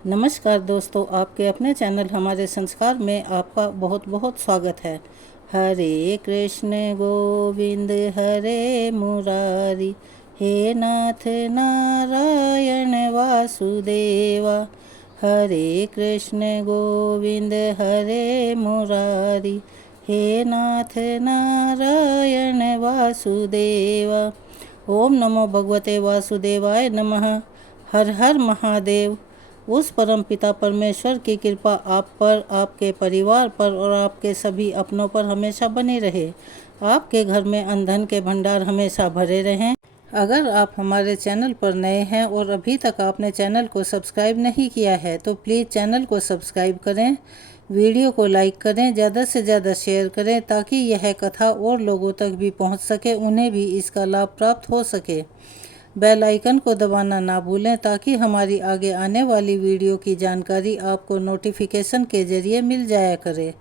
नमस्कार दोस्तों, आपके अपने चैनल हमारे संस्कार में आपका बहुत बहुत स्वागत है। हरे कृष्ण गोविंद हरे मुरारी, हे नाथ नारायण वासुदेवा। हरे कृष्ण गोविंद हरे मुरारी, हे नाथ नारायण वासुदेवा। ओम नमो भगवते वासुदेवाय नमः। हर हर महादेव। उस परम पिता परमेश्वर की कृपा आप पर, आपके परिवार पर और आपके सभी अपनों पर हमेशा बनी रहे। आपके घर में अन्न धन के भंडार हमेशा भरे रहें। अगर आप हमारे चैनल पर नए हैं और अभी तक आपने चैनल को सब्सक्राइब नहीं किया है तो प्लीज़ चैनल को सब्सक्राइब करें, वीडियो को लाइक करें, ज़्यादा से ज़्यादा शेयर करें ताकि यह कथा और लोगों तक भी पहुंच सके, उन्हें भी इसका लाभ प्राप्त हो सके। बेल आइकन को दबाना ना भूलें ताकि हमारी आगे आने वाली वीडियो की जानकारी आपको नोटिफिकेशन के जरिए मिल जाया करे।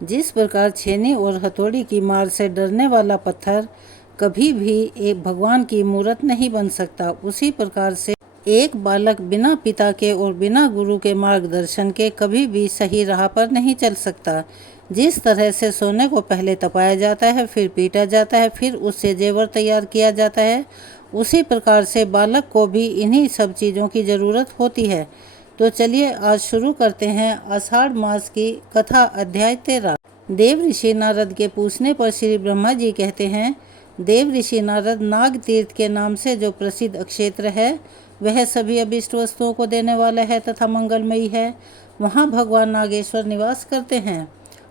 जिस प्रकार छेनी और हथौड़ी की मार से डरने वाला पत्थर कभी भी एक भगवान की मूर्त नहीं बन सकता, उसी प्रकार से एक बालक बिना पिता के और बिना गुरु के मार्गदर्शन के कभी भी सही राह पर नहीं चल सकता। जिस तरह से सोने को पहले तपाया जाता है, फिर पीटा जाता है, फिर उससे जेवर तैयार किया जाता है, उसी प्रकार से बालक को भी इन्हीं सब चीज़ों की ज़रूरत होती है। तो चलिए आज शुरू करते हैं आषाढ़ मास की कथा। अध्याय 13। देव ऋषि नारद के पूछने पर श्री ब्रह्मा जी कहते हैं, देव ऋषि नारद, नाग तीर्थ के नाम से जो प्रसिद्ध क्षेत्र है वह सभी अभिष्ट वस्तुओं को देने वाला है तथा मंगलमयी है। वहाँ भगवान नागेश्वर निवास करते हैं।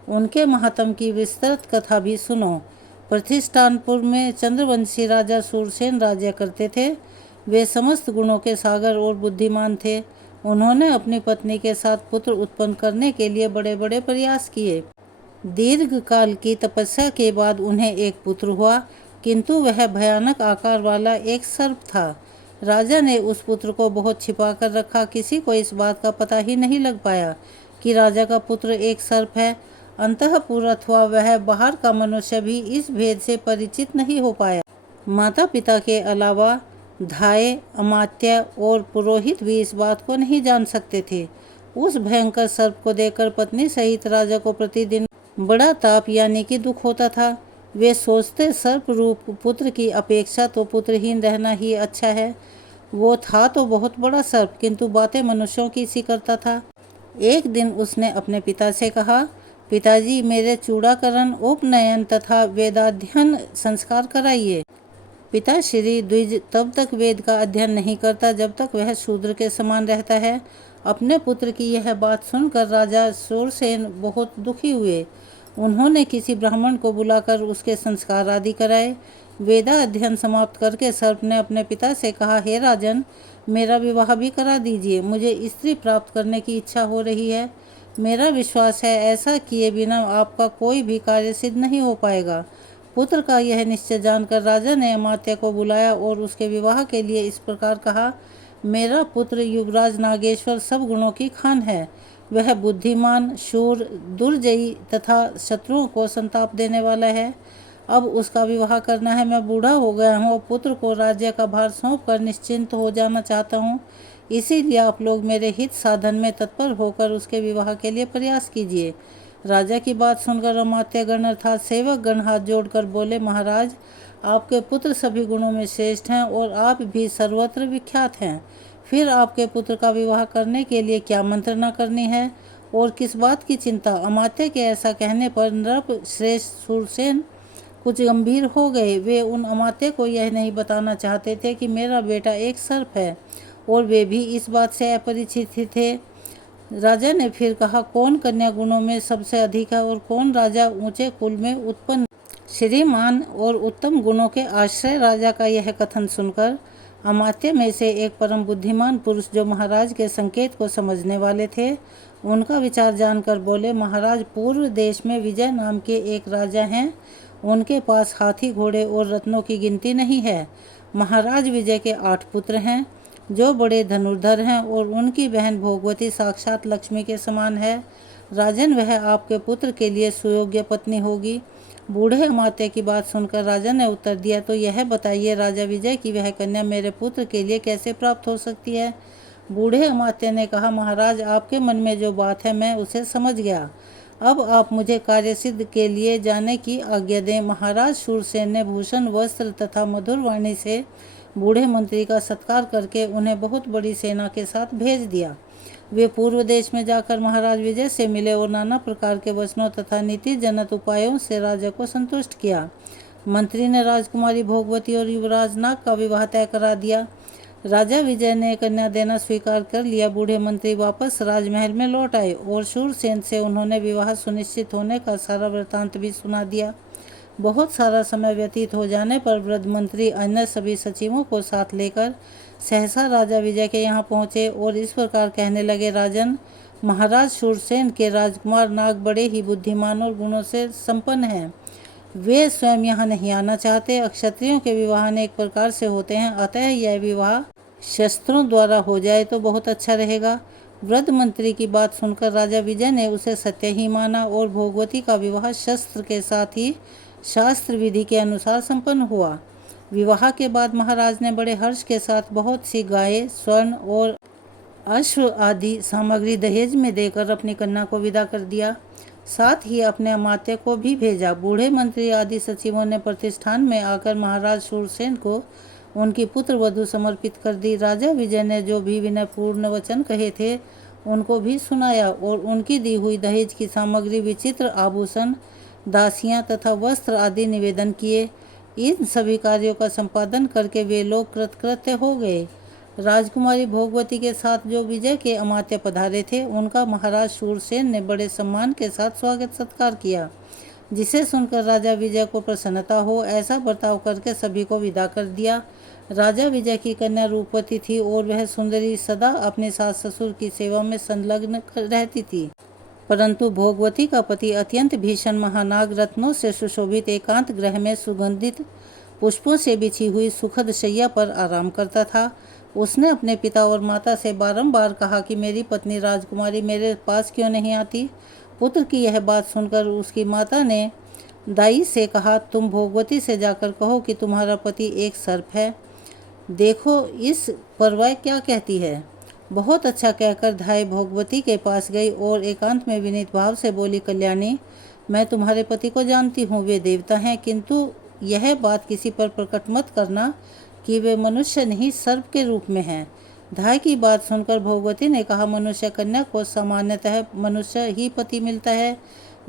उनके महात्म की विस्तृत कथा भी सुनो। प्रतिष्ठानपुर में चंद्रवंशी राजा सूरसेन राज्य करते थे। वे समस्त गुणों के सागर और बुद्धिमान थे। उन्होंने अपनी पत्नी के साथ पुत्र उत्पन्न करने के लिए बड़े बड़े प्रयास किए। दीर्घ काल की तपस्या के बाद उन्हें एक पुत्र हुआ, किंतु वह भयानक आकार वाला एक सर्प था। राजा ने उस पुत्र को बहुत छिपा कर रखा। किसी को इस बात का पता ही नहीं लग पाया कि राजा का पुत्र एक सर्प है। अंतःपुर अथवा वह बाहर का मनुष्य भी इस भेद से परिचित नहीं हो पाया। माता पिता के अलावा धाय, अमात्य और पुरोहित भी इस बात को नहीं जान सकते थे। उस भयंकर सर्प को देखकर पत्नी सहित राजा को प्रतिदिन बड़ा ताप यानी कि दुख होता था। वे सोचते सर्प रूप पुत्र की अपेक्षा तो पुत्रहीन रहना ही अच्छा है। वो था तो बहुत बड़ा सर्प, किंतु बातें मनुष्यों की सी करता था। एक दिन उसने अपने पिता से कहा, पिताजी, मेरे चूड़ाकरण, उपनयन तथा वेदाध्ययन संस्कार कराइए। पिता श्री द्विज तब तक वेद का अध्ययन नहीं करता जब तक वह शूद्र के समान रहता है। अपने पुत्र की यह बात सुनकर राजा सूरसेन बहुत दुखी हुए। उन्होंने किसी ब्राह्मण को बुलाकर उसके संस्कार आदि कराए। वेदा अध्ययन समाप्त करके सर्प ने अपने पिता से कहा, हे राजन, मेरा विवाह भी करा दीजिए। मुझे स्त्री प्राप्त करने की इच्छा हो रही है। मेरा विश्वास है ऐसा किए बिना आपका कोई भी कार्य सिद्ध नहीं हो पाएगा। पुत्र का यह निश्चय जानकर राजा ने अमात्य को बुलाया और उसके विवाह के लिए इस प्रकार कहा, मेरा पुत्र युवराज नागेश्वर सब गुणों की खान है। वह बुद्धिमान, शूर, दुर्जयी तथा शत्रुओं को संताप देने वाला है। अब उसका विवाह करना है। मैं बूढ़ा हो गया हूँ और पुत्र को राज्य का भार सौंप कर निश्चिंत हो जाना चाहता हूँ। इसीलिए आप लोग मेरे हित साधन में तत्पर होकर उसके विवाह के लिए प्रयास कीजिए। राजा की बात सुनकर अमात्य गण अर्थात सेवक गण हाथ जोड़कर बोले, महाराज, आपके पुत्र सभी गुणों में श्रेष्ठ हैं और आप भी सर्वत्र विख्यात हैं। फिर आपके पुत्र का विवाह करने के लिए क्या मंत्रणा करनी है और किस बात की चिंता। अमात्य के ऐसा कहने पर नृप श्रेष्ठ सूरसेन कुछ गंभीर हो गए। वे उन अमात्य को यह नहीं बताना चाहते थे कि मेरा बेटा एक सर्प है और वे भी इस बात से अपरिचित थे। राजा ने फिर कहा, कौन कन्या गुणों में सबसे अधिक है और कौन राजा ऊंचे कुल में उत्पन्न। श्रीमान और उत्तम गुणों के आश्रय राजा का यह कथन सुनकर अमात्य में से एक परम बुद्धिमान पुरुष जो महाराज के संकेत को समझने वाले थे, उनका विचार जानकर बोले, महाराज, पूर्व देश में विजय नाम के एक राजा हैं। उनके पास हाथी, घोड़े और रत्नों की गिनती नहीं है। महाराज विजय के 8 पुत्र हैं जो बड़े धनुर्धर हैं और उनकी बहन भोगवती साक्षात लक्ष्मी के समान है। राजन, वह आपके पुत्र के लिए सुयोग्य पत्नी होगी। बूढ़े अमात्य की बात सुनकर राजा ने उत्तर दिया, तो यह बताइए राजा विजय की वह कन्या मेरे पुत्र के लिए कैसे प्राप्त हो सकती है। बूढ़े अमात्य ने कहा, महाराज, आपके मन में जो बात है मैं उसे समझ गया। अब आप मुझे कार्यसिद्ध के लिए जाने की आज्ञा दें। महाराज शूरसेन ने भूषण, वस्त्र तथा मधुर वाणी से बूढ़े मंत्री का सत्कार करके उन्हें बहुत बड़ी सेना के साथ भेज दिया। वे पूर्व देश में जाकर महाराज विजय से मिले और नाना प्रकार के वचनों तथा नीति जनक उपायों से राजा को संतुष्ट किया। मंत्री ने राजकुमारी भोगवती और युवराज नाग का विवाह तय करा दिया। राजा विजय ने कन्या देना स्वीकार कर लिया। बूढ़े मंत्री वापस राजमहल में लौट आए और शूरसेन से उन्होंने विवाह सुनिश्चित होने का सारा वृतांत भी सुना दिया। बहुत सारा समय व्यतीत हो जाने पर वृद्ध मंत्री अन्य सभी सचिवों को साथ लेकर सहसा राजा विजय के यहाँ पहुँचे और इस प्रकार कहने लगे, राजन, महाराज शूरसेन के राजकुमार नाग बड़े ही बुद्धिमान और गुणों से संपन्न हैं। वे स्वयं यहाँ नहीं आना चाहते। क्षत्रियों के विवाह अनेक प्रकार से होते हैं, अतः यह विवाह शस्त्रों द्वारा हो जाए तो बहुत अच्छा रहेगा। वृद्ध मंत्री की बात सुनकर राजा विजय ने उसे सत्य ही माना और भोगवती का विवाह शस्त्र के साथ ही शास्त्र विधि के अनुसार संपन्न हुआ। विवाह के बाद महाराज ने बड़े हर्ष के साथ बहुत सी गायें, स्वर्ण और अश्व आदि सामग्री दहेज में देकर अपनी कन्या को विदा कर दिया। साथ ही अपने अमात्य को भी भेजा। बूढ़े मंत्री आदि सचिवों ने प्रतिष्ठान में आकर महाराज शूरसेन को उनकी पुत्र वधू समर्पित कर दी। राजा विजय ने जो भी विनयपूर्ण वचन कहे थे उनको भी सुनाया और उनकी दी हुई दहेज की सामग्री, विचित्र आभूषण, दासियां तथा वस्त्र आदि निवेदन किए। इन सभी कार्यों का संपादन करके वे लोग कृतकृत्य हो गए। राजकुमारी भोगवती के साथ जो विजय के अमात्य पधारे थे उनका महाराज शूरसेन ने बड़े सम्मान के साथ स्वागत सत्कार किया, जिसे सुनकर राजा विजय को प्रसन्नता हो ऐसा बर्ताव करके सभी को विदा कर दिया। राजा विजय की कन्या रूपवती थी और वह सुंदरी सदा अपने सास ससुर की सेवा में संलग्न रहती थी। परंतु भोगवती का पति अत्यंत भीषण महानाग रत्नों से सुशोभित एकांत गृह में सुगंधित पुष्पों से बिछी हुई सुखद शैया पर आराम करता था। उसने अपने पिता और माता से बारंबार कहा कि मेरी पत्नी राजकुमारी मेरे पास क्यों नहीं आती। पुत्र की यह बात सुनकर उसकी माता ने दाई से कहा, तुम भोगवती से जाकर कहो कि तुम्हारा पति एक सर्प है, देखो इस पर वह क्या कहती है। बहुत अच्छा कहकर धाई भोगवती के पास गई और एकांत में विनीत भाव से बोली, कल्याणी, मैं तुम्हारे पति को जानती हूँ, वे देवता हैं, किंतु यह बात किसी पर प्रकट मत करना कि वे मनुष्य नहीं सर्प के रूप में हैं। धाई की बात सुनकर भोगवती ने कहा, मनुष्य कन्या को सामान्यतः मनुष्य ही पति मिलता है,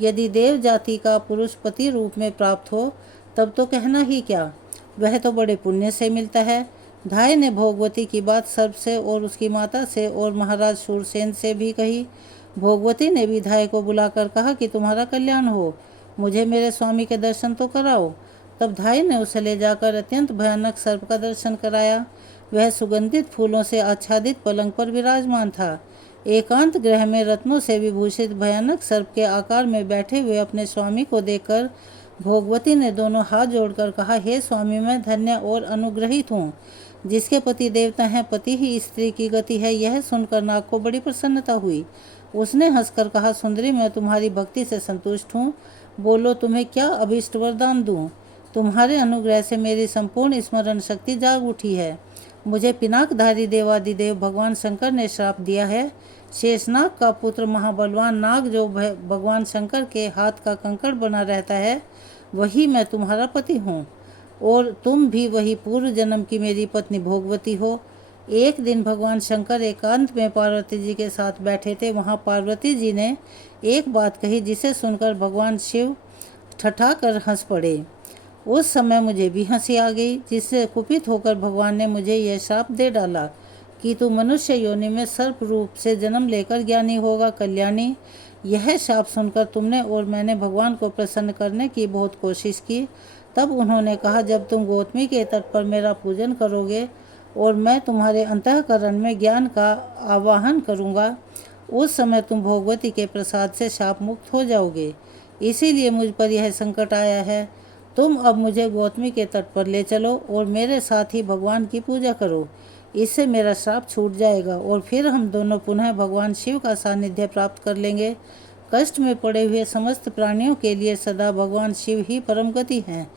यदि देव जाति का पुरुष पति रूप में प्राप्त हो तब तो कहना ही क्या, वह तो बड़े पुण्य से मिलता है। धाई ने भोगवती की बात सर्प से और उसकी माता से और महाराज शूरसेन से भी कही। भोगवती ने भी धाई को बुलाकर कहा कि तुम्हारा कल्याण हो, मुझे मेरे स्वामी के दर्शन तो कराओ। तब धाई ने उसे ले जाकर अत्यंत भयानक सर्प का दर्शन कराया। वह सुगंधित फूलों से आच्छादित पलंग पर विराजमान था। एकांत गृह में रत्नों से विभूषित भयानक सर्प के आकार में बैठे हुए अपने स्वामी को देखकर भोगवती ने दोनों हाथ जोड़कर कहा, हे स्वामी, मैं धन्य और अनुग्रहित हूँ। जिसके पति देवता हैं, पति ही स्त्री की गति है। यह सुनकर नाग को बड़ी प्रसन्नता हुई। उसने हंसकर कहा, सुंदरी, मैं तुम्हारी भक्ति से संतुष्ट हूँ, बोलो तुम्हें क्या अभीष्ट वरदान दूँ। तुम्हारे अनुग्रह से मेरी संपूर्ण स्मरण शक्ति जाग उठी है। मुझे पिनाकधारी देवादिदेव भगवान शंकर ने श्राप दिया है। शेषनाग का पुत्र महाबलवान नाग जो भगवान शंकर के हाथ का कंकड़ बना रहता है, वही मैं तुम्हारा पति हूँ और तुम भी वही पूर्व जन्म की मेरी पत्नी भोगवती हो। एक दिन भगवान शंकर एकांत में पार्वती जी के साथ बैठे थे। वहाँ पार्वती जी ने एक बात कही जिसे सुनकर भगवान शिव ठठा कर हंस पड़े। उस समय मुझे भी हंसी आ गई, जिससे कुपित होकर भगवान ने मुझे यह श्राप दे डाला कि तू मनुष्य योनि में सर्प रूप से जन्म लेकर ज्ञानी होगा। कल्याणी, यह श्राप सुनकर तुमने और मैंने भगवान को प्रसन्न करने की बहुत कोशिश की। तब उन्होंने कहा, जब तुम गौतमी के तट पर मेरा पूजन करोगे और मैं तुम्हारे अंतःकरण में ज्ञान का आवाहन करूँगा, उस समय तुम भोगवती के प्रसाद से शाप मुक्त हो जाओगे। इसीलिए मुझ पर यह संकट आया है। तुम अब मुझे गौतमी के तट पर ले चलो और मेरे साथ ही भगवान की पूजा करो। इससे मेरा श्राप छूट जाएगा और फिर हम दोनों पुनः भगवान शिव का सानिध्य प्राप्त कर लेंगे। कष्ट में पड़े हुए समस्त प्राणियों के लिए सदा भगवान शिव ही परम गति हैं।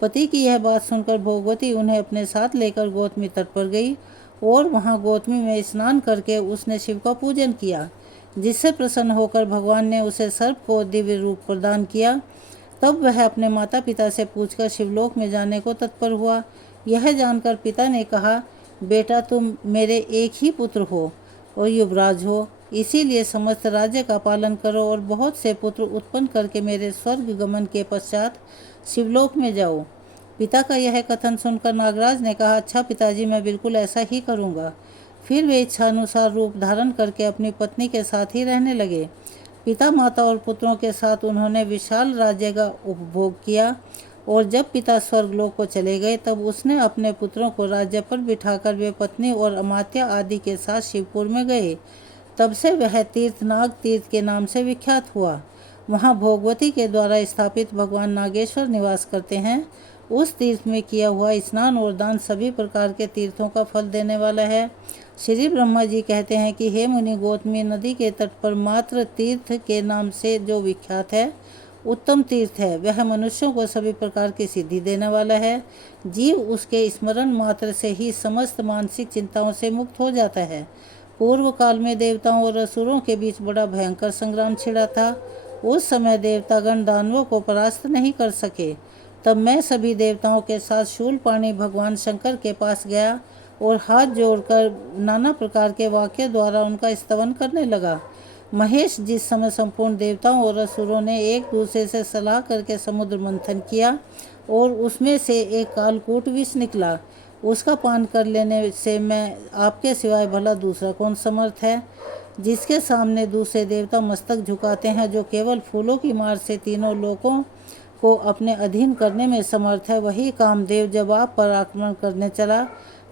पति की यह बात सुनकर भोगवती उन्हें अपने साथ लेकर गौतमी तट पर गई और वहाँ गौतमी में स्नान करके उसने शिव का पूजन किया, जिससे प्रसन्न होकर भगवान ने उसे सर्प को दिव्य रूप प्रदान किया। तब वह अपने माता पिता से पूछकर शिवलोक में जाने को तत्पर हुआ। यह जानकर पिता ने कहा, बेटा तुम मेरे एक ही पुत्र हो और युवराज हो, इसीलिए समस्त राज्य का पालन करो और बहुत से पुत्र उत्पन्न करके मेरे स्वर्ग गमन के पश्चात शिवलोक में जाओ। पिता का यह कथन सुनकर नागराज ने कहा, अच्छा पिताजी, मैं बिल्कुल ऐसा ही करूँगा। फिर वे इच्छानुसार रूप धारण करके अपनी पत्नी के साथ ही रहने लगे। पिता, माता और पुत्रों के साथ उन्होंने विशाल राज्य का उपभोग किया और जब पिता स्वर्गलोक को चले गए तब उसने अपने पुत्रों को राज्य पर बिठाकर वे पत्नी और अमात्य आदि के साथ शिवपुर में गए। तब से वह तीर्थ नाग तीर्थ के नाम से विख्यात हुआ। वहाँ भोगवती के द्वारा स्थापित भगवान नागेश्वर निवास करते हैं। उस तीर्थ में किया हुआ स्नान और दान सभी प्रकार के तीर्थों का फल देने वाला है। श्री ब्रह्मा जी कहते हैं कि हे मुनि, गौतमी नदी के तट पर मात्र तीर्थ के नाम से जो विख्यात है, उत्तम तीर्थ है, वह मनुष्यों को सभी प्रकार की सिद्धि देने वाला है। जीव उसके स्मरण मात्र से ही समस्त मानसिक चिंताओं से मुक्त हो जाता है। पूर्व काल में देवताओं और असुरों के बीच बड़ा भयंकर संग्राम छिड़ा था। उस समय देवतागण दानवों को परास्त नहीं कर सके। तब मैं सभी देवताओं के साथ शूलपाणी भगवान शंकर के पास गया और हाथ जोड़कर नाना प्रकार के वाक्य द्वारा उनका स्तवन करने लगा। महेश, जिस समय संपूर्ण देवताओं और असुरों ने एक दूसरे से सलाह करके समुद्र मंथन किया और उसमें से एक कालकूट विष निकला, उसका पान कर लेने से मैं आपके सिवाय भला दूसरा कौन समर्थ है। जिसके सामने दूसरे देवता मस्तक झुकाते हैं, जो केवल फूलों की मार से तीनों लोकों को अपने अधीन करने में समर्थ है, वही कामदेव जब आप पर आक्रमण करने चला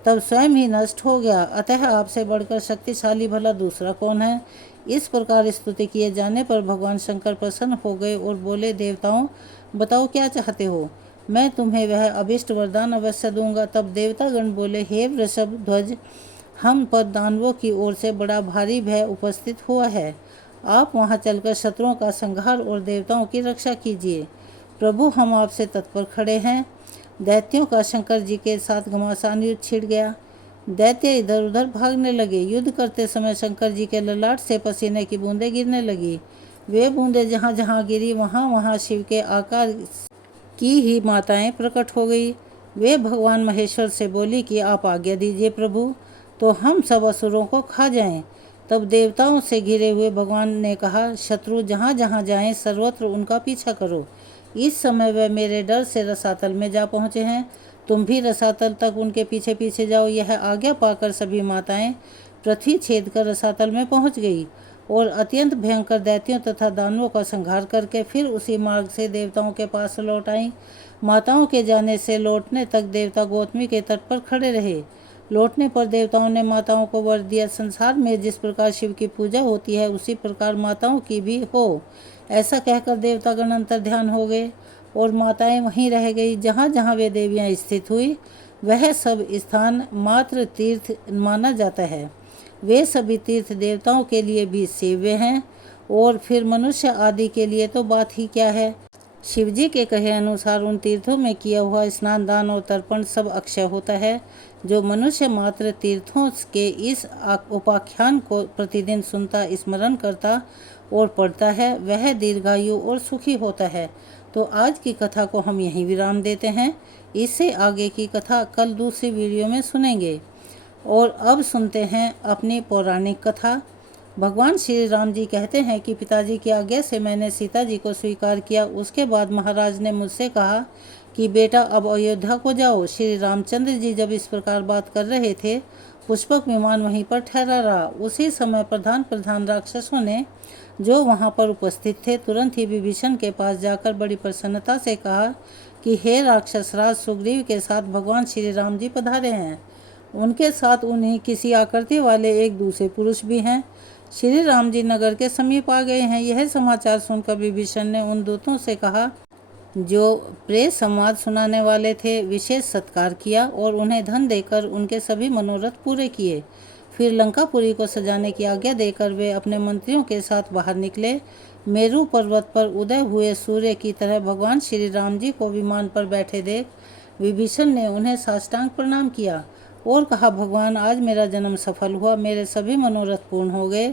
तब स्वयं ही नष्ट हो गया। अतः आपसे बढ़कर शक्तिशाली भला दूसरा कौन है। इस प्रकार स्तुति किए जाने पर भगवान शंकर प्रसन्न हो गए और बोले, देवताओं बताओ क्या चाहते हो, मैं तुम्हें वह अभिष्ट वरदान अवश्य दूंगा। तब देवतागण बोले, हे वृषभ ध्वज, हम पर दानवों की ओर से बड़ा भारी भय उपस्थित हुआ है। आप वहां चलकर शत्रुओं का संहार और देवताओं की रक्षा कीजिए। प्रभु, हम आपसे तत्पर खड़े हैं। दैत्यों का शंकर जी के साथ घमासान युद्ध छिड़ गया। दैत्य इधर उधर भागने लगे। युद्ध करते समय शंकर जी के ललाट से पसीने की बूंदें गिरने लगी। वे बूंदें जहाँ जहाँ गिरी वहाँ वहाँ शिव के आकार की ही माताएं प्रकट हो गई। वे भगवान महेश्वर से बोली कि आप आज्ञा दीजिए प्रभु, तो हम सब असुरों को खा जाएं। तब देवताओं से घिरे हुए भगवान ने कहा, शत्रु जहाँ जहाँ जाएं सर्वत्र उनका पीछा करो। इस समय वे मेरे डर से रसातल में जा पहुँचे हैं। तुम भी रसातल तक उनके पीछे पीछे जाओ। यह आज्ञा पाकर सभी माताएं पृथ्वी छेद कर रसातल में पहुँच गई और अत्यंत भयंकर दैत्यों तथा दानवों का संहार करके फिर उसी मार्ग से देवताओं के पास लौट आईं। माताओं के जाने से लौटने तक देवता गौतमी के तट पर खड़े रहे। लौटने पर देवताओं ने माताओं को वर दिया, संसार में जिस प्रकार शिव की पूजा होती है उसी प्रकार माताओं की भी हो। ऐसा कहकर देवतागण अंतर ध्यान हो गए और माताएं वहीं रह गई। जहाँ जहाँ वे देवियाँ स्थित हुई वह सब स्थान मात्र तीर्थ माना जाता है। वे सभी तीर्थ देवताओं के लिए भी सेव्य हैं और फिर मनुष्य आदि के लिए तो बात ही क्या है। शिवजी के कहे अनुसार उन तीर्थों में किया हुआ स्नान, दान और तर्पण सब अक्षय होता है। जो मनुष्य मात्र तीर्थों के इस उपाख्यान को प्रतिदिन सुनता, स्मरण करता और पढ़ता है, वह दीर्घायु और सुखी होता है। तो आज की कथा को हम यहीं विराम देते हैं। इससे आगे की कथा कल दूसरी वीडियो में सुनेंगे। और अब सुनते हैं अपनी पौराणिक कथा। भगवान श्री राम जी कहते हैं कि पिताजी की आज्ञा से मैंने सीता जी को स्वीकार किया। उसके बाद महाराज ने मुझसे कहा कि बेटा अब अयोध्या को जाओ। श्री रामचंद्र जी जब इस प्रकार बात कर रहे थे, पुष्पक विमान वहीं पर ठहरा रहा। उसी समय प्रधान राक्षसों ने जो वहां पर उपस्थित थे तुरंत ही विभीषण के पास जाकर बड़ी प्रसन्नता से कहा कि हे राक्षस राज, सुग्रीव के साथ भगवान श्री राम जी पधारे हैं। उनके साथ उन्हीं किसी आकृति वाले एक दूसरे पुरुष भी हैं। श्री राम जी नगर के समीप आ गए हैं। यह समाचार सुनकर विभीषण ने उन दूतों से कहा जो प्रेम संवाद सुनाने वाले थे, विशेष सत्कार किया और उन्हें धन देकर उनके सभी मनोरथ पूरे किए। फिर लंकापुरी को सजाने की आज्ञा देकर वे अपने मंत्रियों के साथ बाहर निकले। मेरू पर्वत पर उदय हुए सूर्य की तरह भगवान श्री राम जी को विमान पर बैठे देख विभीषण ने उन्हें साष्टांग प्रणाम किया और कहा, भगवान आज मेरा जन्म सफल हुआ, मेरे सभी मनोरथ पूर्ण हो गए,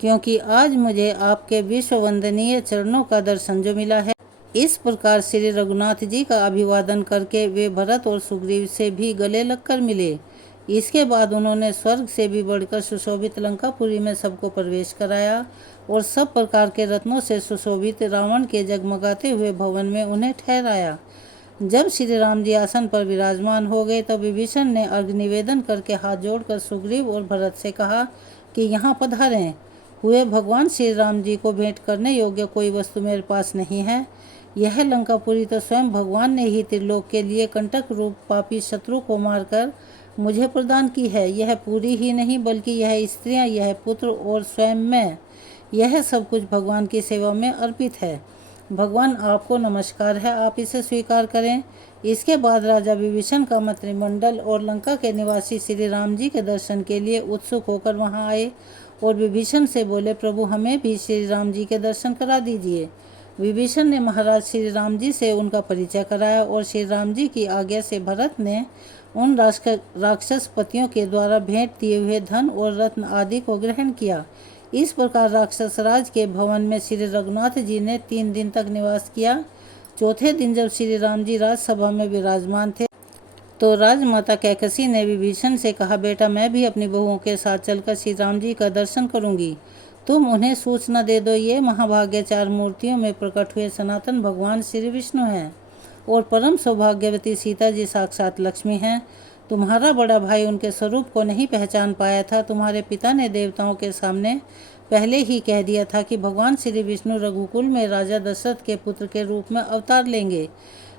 क्योंकि आज मुझे आपके विश्व वंदनीय चरणों का दर्शन जो मिला है। इस प्रकार श्री रघुनाथ जी का अभिवादन करके वे भरत और सुग्रीव से भी गले लगकर मिले। इसके बाद उन्होंने स्वर्ग से भी बढ़कर सुशोभित लंकापुरी में सबको प्रवेश कराया और सब प्रकार के रत्नों से सुशोभित रावण के जगमगाते हुए भवन में उन्हें ठहराया। जब श्री राम जी आसन पर विराजमान हो गए तब विभीषण ने अर्घ निवेदन करके हाथ जोड़कर सुग्रीव और भरत से कहा कि यहाँ पधारें। हुए भगवान श्री राम जी को भेंट करने योग्य कोई वस्तु मेरे पास नहीं है। यह लंकापुरी तो स्वयं भगवान ने ही त्रिलोक के लिए कंटक रूप पापी शत्रु को मारकर मुझे प्रदान की है। यह पूरी ही नहीं बल्कि यह स्त्रियां, यह पुत्र और स्वयं मैं, यह सब कुछ भगवान की सेवा में अर्पित है। भगवान आपको नमस्कार है, आप इसे स्वीकार करें। इसके बाद राजा विभीषण का मंत्रिमंडल और लंका के निवासी श्री राम जी के दर्शन के लिए उत्सुक होकर वहां आए और विभीषण से बोले, प्रभु हमें भी श्री राम जी के दर्शन करा दीजिए। विभीषण ने महाराज श्री राम जी से उनका परिचय कराया और श्री राम जी की आज्ञा से भरत ने उन राक्षस पतियों के द्वारा भेंट दिए हुए धन और रत्न आदि को ग्रहण किया। इस प्रकार राक्षस राज के भवन में श्री रघुनाथ जी ने 3 दिन तक निवास किया। चौथे दिन जब श्री राम जी राजसभा में विराजमान थे तो राजमाता कैकसी ने विभीषण से कहा, बेटा मैं भी अपनी बहुओं के साथ चलकर श्री राम जी का दर्शन करूंगी। तुम उन्हें सूचना दे दो, ये महाभाग्य 4 मूर्तियों में प्रकट हुए सनातन भगवान श्री विष्णु हैं और परम सौभाग्यवती सीता जी साक्षात लक्ष्मी हैं। तुम्हारा बड़ा भाई उनके स्वरूप को नहीं पहचान पाया था। तुम्हारे पिता ने देवताओं के सामने पहले ही कह दिया था कि भगवान श्री विष्णु रघुकुल में राजा दशरथ के पुत्र के रूप में अवतार लेंगे।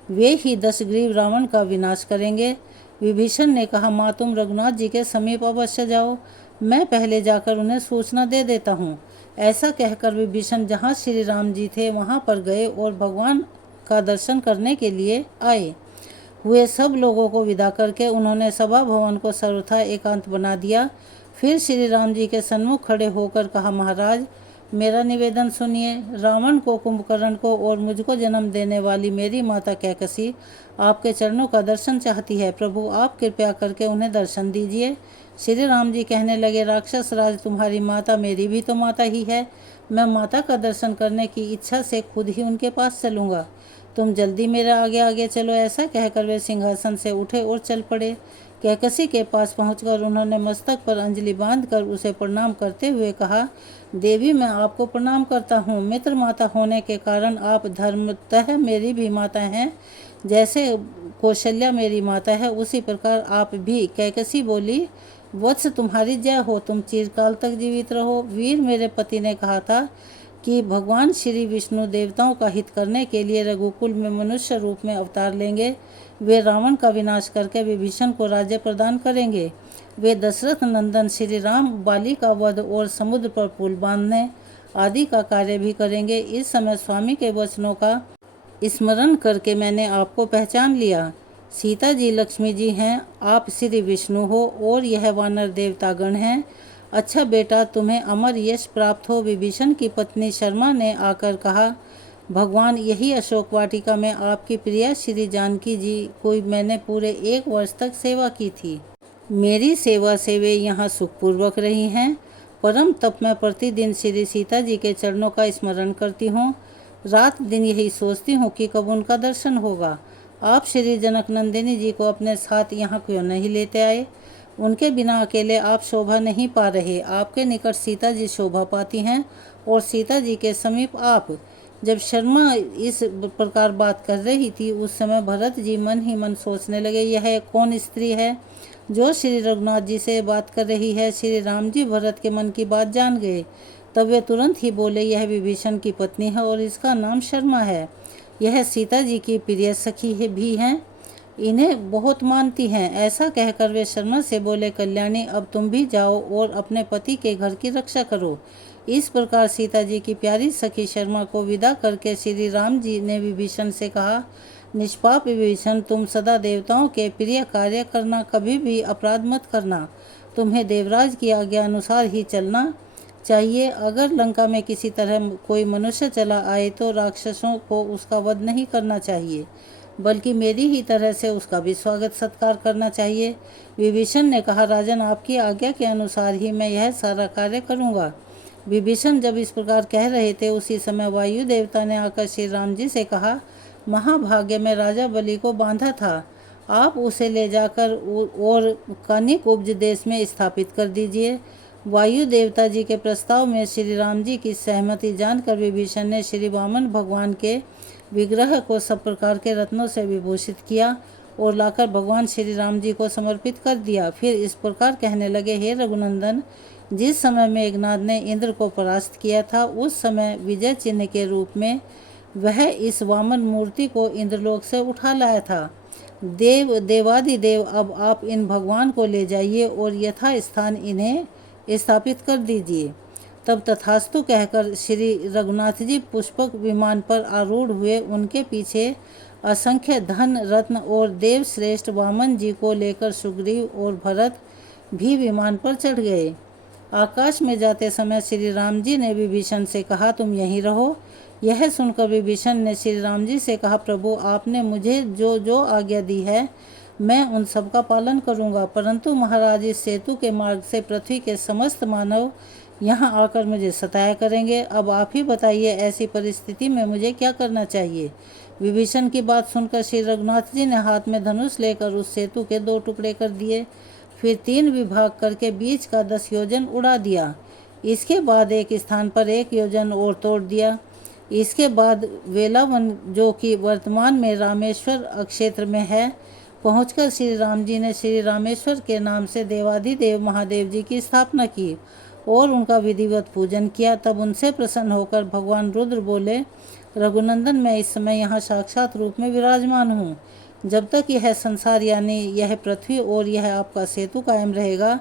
वे ही दशग्रीव रावण का विनाश करेंगे। विभीषण ने कहा, माँ तुम रघुनाथ जी के समीप अवश्य जाओ, मैं पहले जाकर उन्हें सूचना दे देता हूँ। ऐसा कहकर विभीषण जहाँ श्री राम जी थे वहाँ पर गए और भगवान का दर्शन करने के लिए आए। हुए सब लोगों को विदा करके उन्होंने सभा भवन को सर्वथा एकांत बना दिया। फिर श्री राम जी के सन्मुख खड़े होकर कहा, महाराज मेरा निवेदन सुनिए। रावण को, कुंभकर्ण को और मुझको जन्म देने वाली मेरी माता कैकसी आपके चरणों का दर्शन चाहती है। प्रभु आप कृपया करके उन्हें दर्शन दीजिए। श्री राम जी कहने लगे, राक्षस राज तुम्हारी माता मेरी भी तो माता ही है। मैं माता का दर्शन करने की इच्छा से खुद ही उनके पास चलूँगा। तुम जल्दी मेरे आगे आगे चलो। ऐसा कहकर वे सिंहासन से उठे और चल पड़े। कैकसी के पास पहुंचकर उन्होंने मस्तक पर अंजलि बांधकर उसे प्रणाम करते हुए कहा, देवी मैं आपको प्रणाम करता हूँ। मित्र माता होने के कारण आप धर्मतः मेरी भी माता हैं। जैसे कौशल्या मेरी माता है उसी प्रकार आप भी। कैकसी बोली, वत्स तुम्हारी जय हो, तुम चिरकाल तक जीवित रहो। वीर मेरे पति ने कहा था कि भगवान श्री विष्णु देवताओं का हित करने के लिए रघुकुल में मनुष्य रूप में अवतार लेंगे। वे रावण का विनाश करके विभीषण को राज्य प्रदान करेंगे। वे दशरथ नंदन श्री राम बाली का वध और समुद्र पर पुल बांधने आदि का कार्य भी करेंगे। इस समय स्वामी के वचनों का स्मरण करके मैंने आपको पहचान लिया। सीता जी लक्ष्मी जी हैं, आप श्री विष्णु हो और यह वानर देवतागण हैं। अच्छा बेटा तुम्हें अमर यश प्राप्त हो। विभीषण की पत्नी शर्मा ने आकर कहा, भगवान यही अशोक वाटिका में आपकी प्रिया श्री जानकी जी को मैंने पूरे 1 वर्ष तक सेवा की थी। मेरी सेवा से वे यहाँ सुखपूर्वक रही हैं। परम तप मैं प्रतिदिन श्री सीता जी के चरणों का स्मरण करती हूँ। रात दिन यही सोचती हूँ कि कब उनका दर्शन होगा। आप श्री जनक नंदिनी जी को अपने साथ यहाँ क्यों नहीं लेते आए? उनके बिना अकेले आप शोभा नहीं पा रहे। आपके निकट सीता जी शोभा पाती हैं और सीता जी के समीप आप। जब शर्मा इस प्रकार बात कर रही थी उस समय भरत जी मन ही मन सोचने लगे, यह कौन स्त्री है जो श्री रघुनाथ जी से बात कर रही है। श्री राम जी भरत के मन की बात जान गए। तब वे तुरंत ही बोले, यह विभीषण की पत्नी है और इसका नाम शर्मा है। यह सीता जी की प्रिय सखी भी हैं, इन्हें बहुत मानती हैं। ऐसा कहकर वे शर्मा से बोले, कल्याणी अब तुम भी जाओ और अपने पति के घर की रक्षा करो। इस प्रकार सीता जी की प्यारी सखी शर्मा को विदा करके श्री राम जी ने विभीषण से कहा, निष्पाप विभीषण तुम सदा देवताओं के प्रिय कार्य करना, कभी भी अपराध मत करना। तुम्हें देवराज की आज्ञा अनुसार ही चलना चाहिए। अगर लंका में किसी तरह कोई मनुष्य चला आए तो राक्षसों को उसका वध नहीं करना चाहिए। बल्कि मेरी ही तरह से उसका भी स्वागत सत्कार करना चाहिए। विभीषण ने कहा, राजन, आपकी आज्ञा के अनुसार ही मैं यह सारा कार्य करूँगा। विभीषण जब इस प्रकार कह रहे थे, उसी समय वायु देवता ने आकर श्री राम जी से कहा, महाभाग्य में राजा बलि को बांधा था, आप उसे ले जाकर और कानिकुब्ज देश में स्थापित कर दीजिए। वायु देवता जी के प्रस्ताव में श्री राम जी की सहमति जानकर विभीषण ने श्री वामन भगवान के विग्रह को सब प्रकार के रत्नों से विभूषित किया और लाकर भगवान श्री राम जी को समर्पित कर दिया। फिर इस प्रकार कहने लगे, हे रघुनंदन, जिस समय मेघनाद ने इंद्र को परास्त किया था, उस समय विजय चिन्ह के रूप में वह इस वामन मूर्ति को इंद्रलोक से उठा लाया था। देवादिदेव, अब आप इन भगवान को ले जाइए और यथा स्थान इन्हें स्थापित कर दीजिए। तब तथास्तु कहकर श्री रघुनाथ जी पुष्पक विमान पर आरूढ़ हुए। उनके पीछे असंख्य धन रत्न और देव श्रेष्ठ वामन जी को लेकर सुग्रीव और भरत भी विमान पर चढ़ गए। आकाश में जाते समय श्री राम जी ने विभीषण से कहा, तुम यहीं रहो। यह सुनकर विभीषण ने श्री राम जी से कहा, प्रभु, आपने मुझे जो जो आज्ञा दी है मैं उन सब का पालन करूंगा, परंतु महाराज, इस सेतु के मार्ग से पृथ्वी के समस्त मानव यहाँ आकर मुझे सताया करेंगे। अब आप ही बताइए, ऐसी परिस्थिति में मुझे क्या करना चाहिए। विभीषण की बात सुनकर श्री रघुनाथ जी ने हाथ में धनुष लेकर उस सेतु के 2 टुकड़े कर दिए, फिर 3 विभाग करके बीच का 10 योजन उड़ा दिया। इसके बाद एक स्थान पर 1 योजन और तोड़ दिया। इसके बाद वेलावन, जो कि वर्तमान में रामेश्वर क्षेत्र में है, पहुंचकर श्री राम जी ने श्री रामेश्वर के नाम से देवाधिदेव महादेव जी की स्थापना की और उनका विधिवत पूजन किया। तब उनसे प्रसन्न होकर भगवान रुद्र बोले, रघुनंदन, मैं इस समय यहाँ साक्षात रूप में विराजमान हूँ। जब तक यह संसार यानी यह पृथ्वी और यह आपका सेतु कायम रहेगा,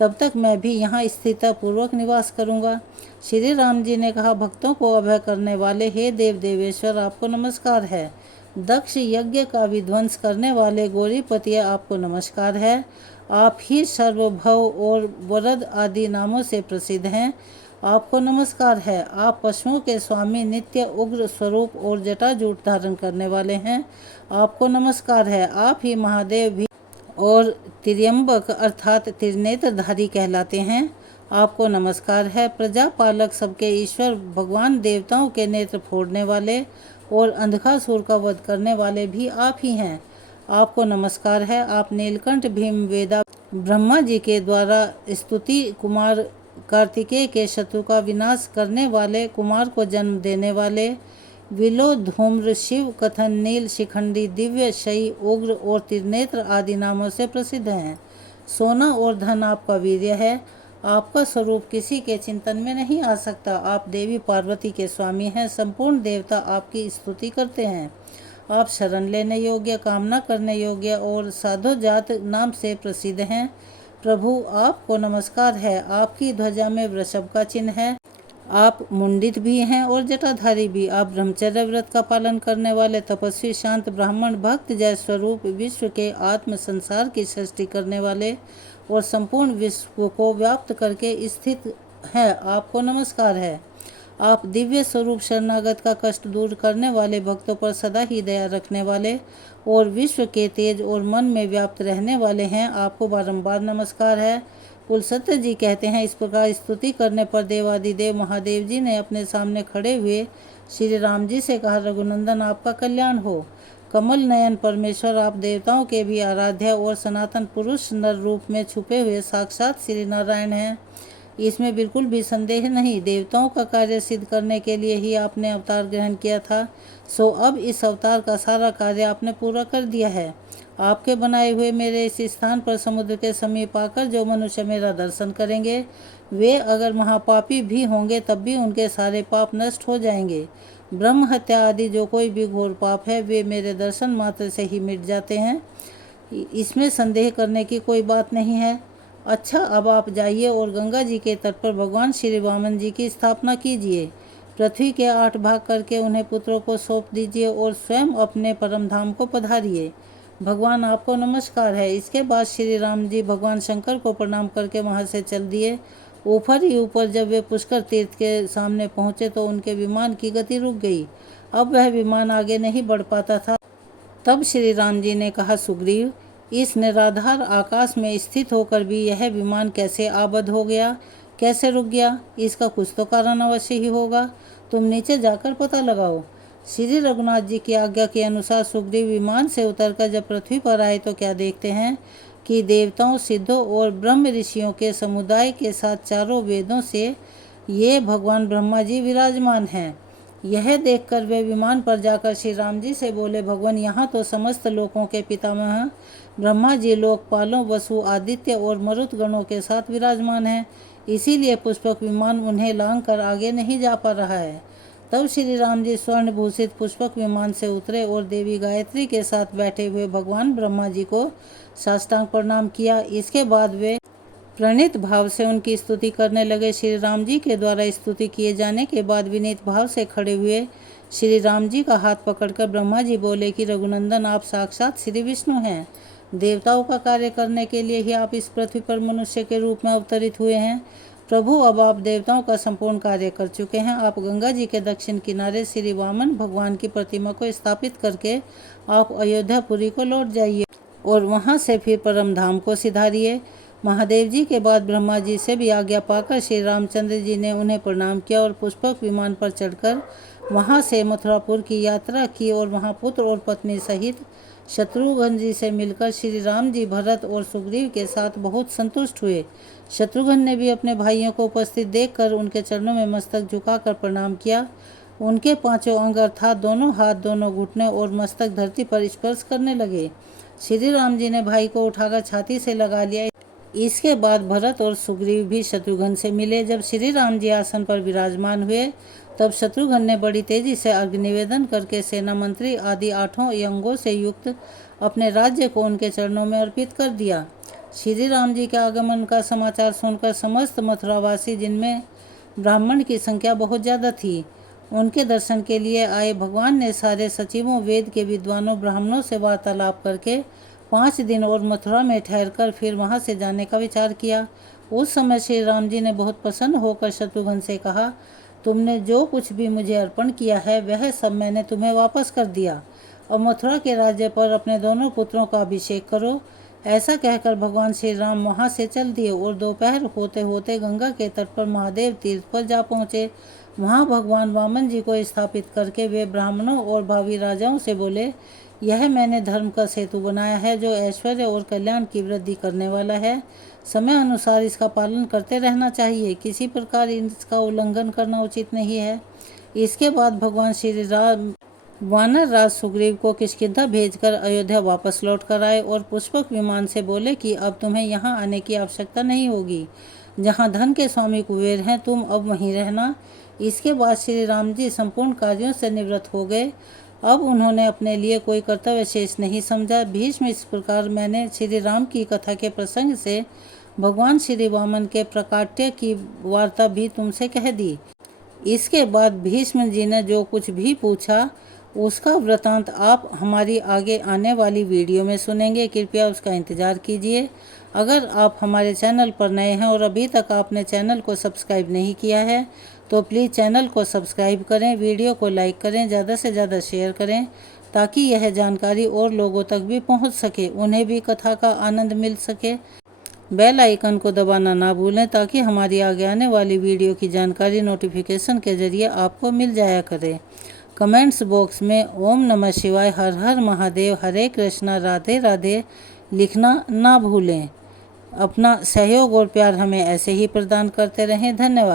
तब तक मैं भी यहाँ स्थिरता पूर्वक निवास करूँगा। श्री राम जी ने कहा, भक्तों को अभय करने वाले हे देव देवेश्वर, आपको नमस्कार है। दक्ष यज्ञ का विध्वंस करने वाले गौरीपति, आपको नमस्कार है। आप ही सर्वभव और वरद आदि नामों से प्रसिद्ध हैं, आपको नमस्कार है। आप पशुओं के स्वामी, नित्य उग्र स्वरूप और जटाजूट धारण करने वाले हैं, आपको नमस्कार है। आप ही महादेव भी और त्र्यंबक अर्थात त्रिनेत्रधारी कहलाते हैं, आपको नमस्कार है। प्रजापालक, सबके ईश्वर, भगवान देवताओं के नेत्र फोड़ने वाले और अंधकासुर का वध करने वाले भी आप ही हैं, आपको नमस्कार है। आप नीलकंठ भीम वेदा ब्रह्मा जी के द्वारा स्तुति कुमार कार्तिकेय के शत्रु का विनाश करने वाले, कुमार को जन्म देने वाले, विलो धूम्र शिव कथन नील शिखंडी दिव्य शयी उग्र और त्रिनेत्र आदि नामों से प्रसिद्ध हैं। सोना और धन आपका वीर्य है, आपका स्वरूप किसी के चिंतन में नहीं आ सकता। आप देवी पार्वती के स्वामी हैं, संपूर्ण देवता आपकी स्तुति करते हैं। आप शरण लेने योग्य, कामना करने योग्य और साधुजात नाम से प्रसिद्ध हैं। प्रभु, आपको नमस्कार है। आपकी ध्वजा में वृषभ का चिन्ह है, आप मुंडित भी हैं और जटाधारी भी। आप ब्रह्मचर्य व्रत का पालन करने वाले तपस्वी, शांत ब्राह्मण, भक्त जय स्वरूप, विश्व के आत्म संसार की सृष्टि करने वाले और संपूर्ण विश्व को व्याप्त करके स्थित है, आपको नमस्कार है। आप दिव्य स्वरूप, शरणागत का कष्ट दूर करने वाले, भक्तों पर सदा ही दया रखने वाले और विश्व के तेज और मन में व्याप्त रहने वाले हैं, आपको बारंबार नमस्कार है। कुलसत्य जी कहते हैं, इस प्रकार स्तुति करने पर देवादिदेव महादेव जी ने अपने सामने खड़े हुए श्री राम जी से कहा, रघुनंदन, आपका कल्याण हो। कमल नयन परमेश्वर, आप देवताओं के भी आराध्य और सनातन पुरुष नर रूप में छुपे हुए साक्षात श्री नारायण हैं, इसमें बिल्कुल भी संदेह नहीं। देवताओं का कार्य सिद्ध करने के लिए ही आपने अवतार ग्रहण किया था, सो अब इस अवतार का सारा कार्य आपने पूरा कर दिया है। आपके बनाए हुए मेरे इस स्थान पर समुद्र के समीप आकर जो मनुष्य मेरा दर्शन करेंगे, वे अगर महापापी भी होंगे तब भी उनके सारे पाप नष्ट हो जाएंगे। ब्रह्म हत्या आदि जो कोई भी घोर पाप है, वे मेरे दर्शन मात्र से ही मिट जाते हैं, इसमें संदेह करने की कोई बात नहीं है। अच्छा, अब आप जाइए और गंगा जी के तट पर भगवान श्री वामन जी की स्थापना कीजिए। पृथ्वी के 8 भाग करके उन्हें पुत्रों को सौंप दीजिए और स्वयं अपने परम धाम को पधारिए। भगवान, आपको नमस्कार है। इसके बाद श्री राम जी भगवान शंकर को प्रणाम करके वहां से चल दिए। ऊपर ही ऊपर जब वे पुष्कर तीर्थ के सामने पहुंचे तो उनके विमान की गति रुक गई। अब वह विमान आगे नहीं बढ़ पाता था तब श्री राम जी ने कहा, सुग्रीव, इस निराधार आकाश में स्थित होकर भी यह विमान कैसे आबद्ध हो गया, कैसे रुक गया? इसका कुछ तो कारण अवश्य ही होगा। तुम नीचे जाकर पता लगाओ। श्री रघुनाथ जी की आज्ञा के अनुसार सुग्रीव विमान से उतरकर जब पृथ्वी पर आए तो क्या देखते हैं कि देवताओं, सिद्धों और ब्रह्म ऋषियों के समुदाय के साथ चारों वेदों से ये भगवान ब्रह्मा जी विराजमान हैं। यह देखकर वे विमान पर जाकर श्री राम जी से बोले, भगवान, यहाँ तो समस्त लोकों के पितामह ब्रह्मा जी लोकपालों, वसु, आदित्य और मरुत गणों के साथ विराजमान हैं, इसीलिए पुष्पक विमान उन्हें लांघ कर आगे नहीं जा पा रहा है। तब श्री राम जी स्वर्ण भूषित पुष्पक विमान से उतरे और देवी गायत्री के साथ बैठे हुए भगवान ब्रह्मा जी को साष्टांग प्रणाम किया। इसके बाद वे प्रणीत भाव से उनकी स्तुति करने लगे। श्री राम जी के द्वारा स्तुति किए जाने के बाद विनीत भाव से खड़े हुए श्री राम जी का हाथ पकड़कर ब्रह्मा जी बोले कि रघुनंदन, आप साक्षात श्री विष्णु हैं। देवताओं का कार्य करने के लिए ही आप इस पृथ्वी पर मनुष्य के रूप में अवतरित हुए हैं। प्रभु, अब आप देवताओं का संपूर्ण कार्य कर चुके हैं। आप गंगा जी के दक्षिण किनारे श्री वामन भगवान की प्रतिमा को स्थापित करके आप अयोध्यापुरी को लौट जाइए और वहां से फिर परम धाम को सिधारिए। महादेव जी के बाद ब्रह्मा जी से भी आज्ञा पाकर श्री रामचंद्र जी ने उन्हें प्रणाम किया और पुष्पक विमान पर चढ़कर वहां से मथुरापुर की यात्रा की और वहां पुत्र और पत्नी सहित शत्रुघ्न जी से मिलकर श्री राम जी भरत और सुग्रीव के साथ बहुत संतुष्ट हुए। शत्रुघ्न ने भी अपने भाइयों को उपस्थित देखकर उनके चरणों में मस्तक झुकाकर प्रणाम किया। उनके पांचों अंग अर्थात दोनों हाथ, दोनों घुटने और मस्तक धरती पर स्पर्श करने लगे। श्री राम जी ने भाई को उठाकर छाती से लगा लिया। इसके बाद भरत और सुग्रीव भी शत्रुघ्न से मिले। जब श्री राम जी आसन पर विराजमान हुए तब शत्रुघ्न ने बड़ी तेजी से अर्घ्य निवेदन करके सेना मंत्री आदि 8 अंगों से युक्त अपने राज्य को उनके चरणों में अर्पित कर दिया। श्री राम जी के आगमन का समाचार सुनकर समस्त मथुरावासी, जिनमें ब्राह्मण की संख्या बहुत ज़्यादा थी, उनके दर्शन के लिए आए। भगवान ने सारे सचिवों, वेद के विद्वानों, ब्राह्मणों से वार्तालाप करके 5 दिन और मथुरा में ठहरकर फिर वहां से जाने का विचार किया। उस समय श्री राम जी ने बहुत प्रसन्न होकर शत्रुघ्न से कहा, तुमने जो कुछ भी मुझे अर्पण किया है वह सब मैंने तुम्हें वापस कर दिया। अब मथुरा के राज्य पर अपने दोनों पुत्रों का अभिषेक करो। ऐसा कहकर भगवान श्री राम वहां से चल दिए और दोपहर होते होते गंगा के तट पर महादेव तीर्थ पर जा पहुँचे। वहाँ भगवान वामन जी को स्थापित करके वे ब्राह्मणों और भावी राजाओं से बोले, यह मैंने धर्म का सेतु बनाया है जो ऐश्वर्य और कल्याण की वृद्धि करने वाला है। समय अनुसार इसका पालन करते रहना चाहिए, किसी प्रकार इसका उल्लंघन करना उचित नहीं है। इसके बाद भगवान श्री राम वानर राज सुग्रीव को किष्किंधा भेजकर अयोध्या वापस लौट कर आए और पुष्पक विमान से बोले कि अब तुम्हें यहाँ आने की आवश्यकता नहीं होगी। जहाँ धन के स्वामी कुबेर हैं, तुम अब वहीं रहना। इसके बाद श्री राम जी संपूर्ण कार्यों से निवृत्त हो गए। अब उन्होंने अपने लिए कोई कर्तव्य शेष नहीं समझा। भीष्म, इस प्रकार मैंने श्री राम की कथा के प्रसंग से भगवान श्री वामन के प्रकाट्य की वार्ता भी तुमसे कह दी। इसके बाद भीष्म जी ने जो कुछ भी पूछा उसका वृतांत आप हमारी आगे आने वाली वीडियो में सुनेंगे। कृपया उसका इंतज़ार कीजिए। अगर आप हमारे चैनल पर नए हैं और अभी तक आपने चैनल को सब्सक्राइब नहीं किया है तो प्लीज़ चैनल को सब्सक्राइब करें, वीडियो को लाइक करें, ज़्यादा से ज़्यादा शेयर करें ताकि यह जानकारी और लोगों तक भी पहुंच सके, उन्हें भी कथा का आनंद मिल सके। बेल आइकन को दबाना ना भूलें ताकि हमारी आगे आने वाली वीडियो की जानकारी नोटिफिकेशन के ज़रिए आपको मिल जाया करे। कमेंट्स बॉक्स में ओम नमः शिवाय, हर हर महादेव, हरे कृष्णा, राधे राधे लिखना ना भूलें। अपना सहयोग और प्यार हमें ऐसे ही प्रदान करते रहें। धन्यवाद।